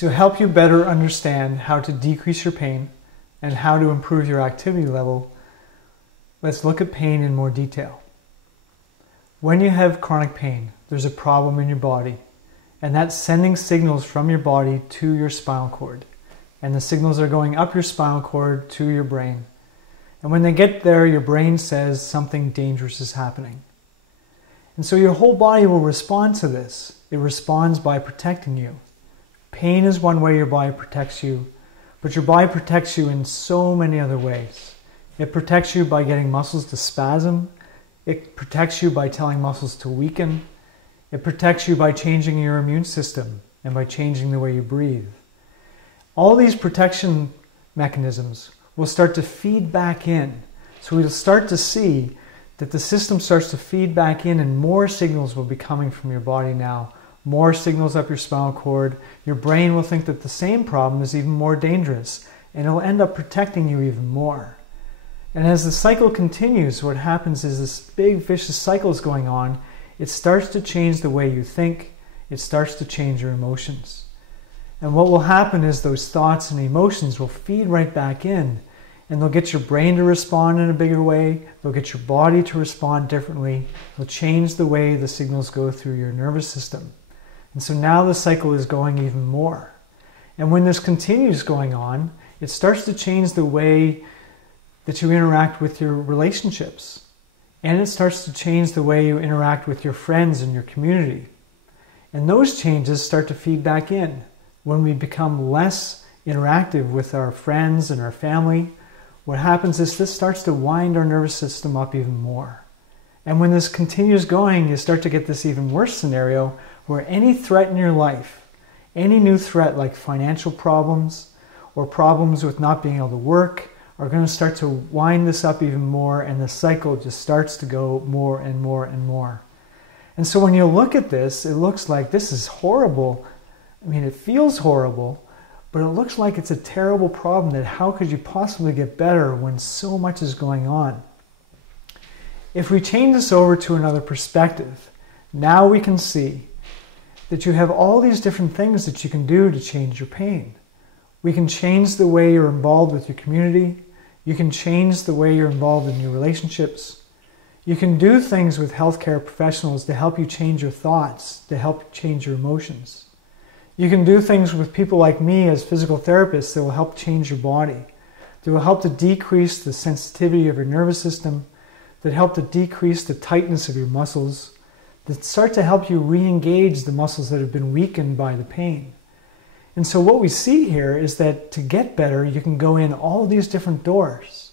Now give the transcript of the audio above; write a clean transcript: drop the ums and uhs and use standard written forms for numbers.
To help you better understand how to decrease your pain and how to improve your activity level, let's look at pain in more detail. When you have chronic pain, there's a problem in your body, and that's sending signals from your body to your spinal cord. And the signals are going up your spinal cord to your brain. And when they get there, your brain says something dangerous is happening. And so your whole body will respond to this. It responds by protecting you. Pain is one way your body protects you, but your body protects you in so many other ways. It protects you by getting muscles to spasm. It protects you by telling muscles to weaken. It protects you by changing your immune system and by changing the way you breathe. All these protection mechanisms will start to feed back in. So we'll start to see that the system starts to feed back in, and more signals will be coming from your body now. More signals up your spinal cord. Your brain will think that the same problem is even more dangerous, and it will end up protecting you even more. And as the cycle continues, what happens is this big vicious cycle is going on. It starts to change the way you think. It starts to change your emotions. And what will happen is those thoughts and emotions will feed right back in, and they'll get your brain to respond in a bigger way. They'll get your body to respond differently. They'll change the way the signals go through your nervous system. And so now the cycle is going even more. And when this continues going on, it starts to change the way that you interact with your relationships. And it starts to change the way you interact with your friends and your community. And those changes start to feed back in. When we become less interactive with our friends and our family, what happens is this starts to wind our nervous system up even more. And when this continues going, you start to get this even worse scenario where any threat in your life, any new threat like financial problems or problems with not being able to work, are going to start to wind this up even more, and the cycle just starts to go more and more and more. And so when you look at this, it looks like this is horrible. I mean, it feels horrible, but it looks like it's a terrible problem, that how could you possibly get better when so much is going on? If we change this over to another perspective, now we can see that you have all these different things that you can do to change your pain. We can change the way you're involved with your community. You can change the way you're involved in your relationships. You can do things with healthcare professionals to help you change your thoughts, to help change your emotions. You can do things with people like me as physical therapists that will help change your body, that will help to decrease the sensitivity of your nervous system, that help to decrease the tightness of your muscles, that start to help you re-engage the muscles that have been weakened by the pain. And so what we see here is that to get better, you can go in all these different doors.